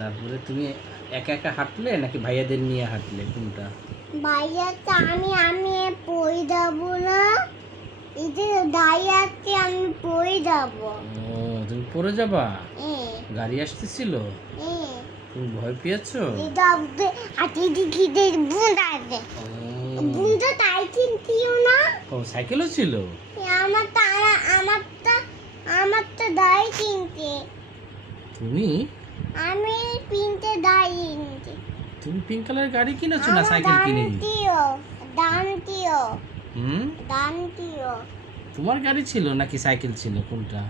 তারপরে তুমি একা একা হাঁটলে নাকি ভাইয়াদের নিয়ে হাঁটলে, কোনটা? ভাইয়াটা আমি পড়ে যাবো না, এই যে দাঁড়িয়ে আছে আমি পড়ে যাবো। ও, তুমি পড়ে যাবা? হ্যাঁ গাড়ি আসতেছিল, হ্যাঁ, তুমি ভয় পেয়েছো? এটা হাতে দিকে বুঁদ আছে, বুঁদ তাই কিনতিও না। ও, সাইকেলও ছিল? আমার তো দাঁড়িয়ে কিনতে, তুমি পিনতে দাঁড়িয়ে কিনতে। তুমি পিঙ্ক কালারের গাড়ি কিনেছো না সাইকেল কিনে? দানটিও হুম, দানটিও তোমার গাড়ি ছিল নাকি সাইকেল ছিল, কোনটা?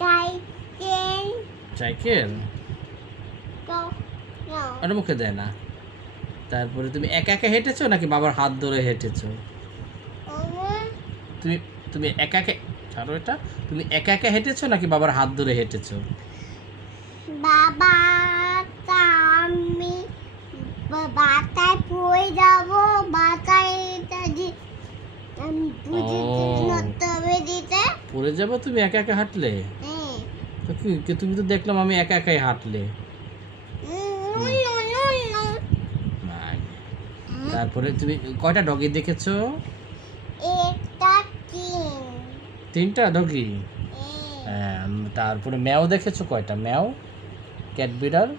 সাইকেল সাইকেল তো না, আর মুখে দেয় না। তারপরে তুমি একা একা হেঁটেছো নাকি বাবার হাত ধরে হেঁটেছো? তুমি তুমি একা একা, ছাড়ো এটা, তুমি একা একা হেঁটেছো নাকি বাবার হাত ধরে হেঁটেছো? বাবা আমি বাতায় পড়ে যাবো, বাতায় এটা যে আমি বুঝে তবে দিতে। পড়ে যাবো তুমি একা একা হাঁটলে? তো কি, তুমি তো দেখলাম আমি একা একাই হাঁটলে। নাই। তারপরে তুমি কয়টা ডগি দেখেছো? একটা তিনটা ডগি। তারপরে ম্যাও দেখেছো কয়টা? ম্যাও, ক্যাট বিড়াল।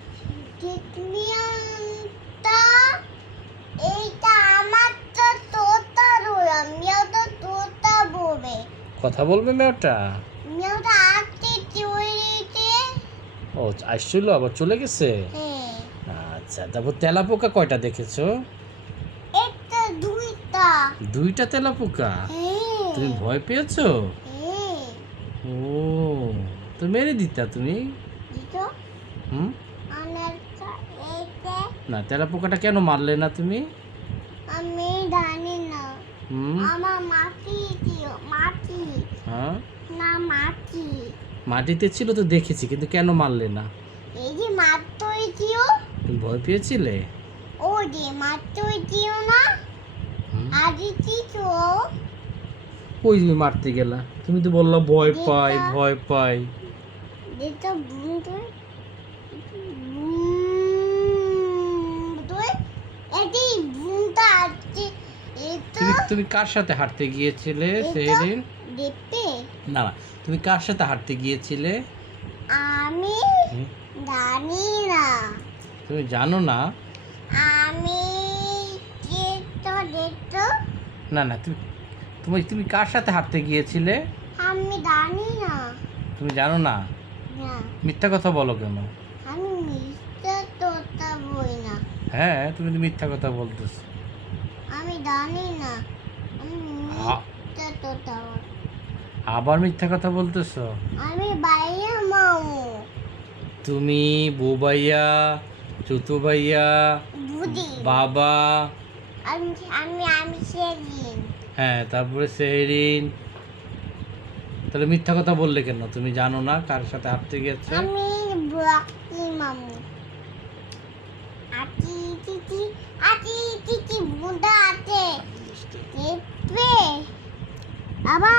এইটা আমার তো তোতা রই, আমিও তো তোতা বলবে। কথা বলবে ম্যাওটা? মেয়েটা আসতে চলেছে। ও, আসছিল আবার চলে গেছে। আচ্ছা, তারপর তেলাপোকা কয়টা দেখেছো? একটা দুইটা। দুইটা তেলাপোকা? তুমি ভয় পেয়েছো? ও, তো মেরে দিতা তুমি। হুম, না, তেলাপোকাটা কেন মারলে না তুমি? আমি জানি না। আমার মাটি দিও, মাটি। হ্যাঁ, না মাটি। মাটিতে ছিল তো দেখেছি, কিন্তু কেন মারলে না? এই যে মাটি দিও। তুমি ভয় পেয়েছিলে? ও যে মাটি দিও না। আদি কিছু। কই তুমি মারতে গেলা? তুমি তো বললা ভয় পাই ভয় পাই। যেটা বুনতে তুমি কার সাথে হাঁটতে গিয়েছিলে সেদিন? না, তুমি কার সাথে হাঁটতে গিয়েছিলে? আমি জানি না। তুমি জানো না? আমি দেখতো। না না, তুমি কার সাথে হাঁটতে গিয়েছিলে? আমি জানি না। তুমি জানো না? না, মিথ্যা কথা বলো কেন? আমি মিথ্যা কথা বই না। হ্যাঁ, তুমি তো মিথ্যা কথা বলতেছো। আমি জানি না, আমি মিথ্যা কথা বলি। আবার মিথ্যা কথা বলতেছো? আমি বাইয়া মামু। তুমি বউ ভাইয়া, চুতু ভাইয়া, বাবা, আমি আমি আমি সেদিন। হ্যাঁ, তারপরে সেহরিন। তাহলে মিথ্যা কথা বললে কেন? তুমি জানো না কার সাথে হাঁটতে গিয়েছো? আমি ব্লকি মামু। আটি বুদা আছে। বাবা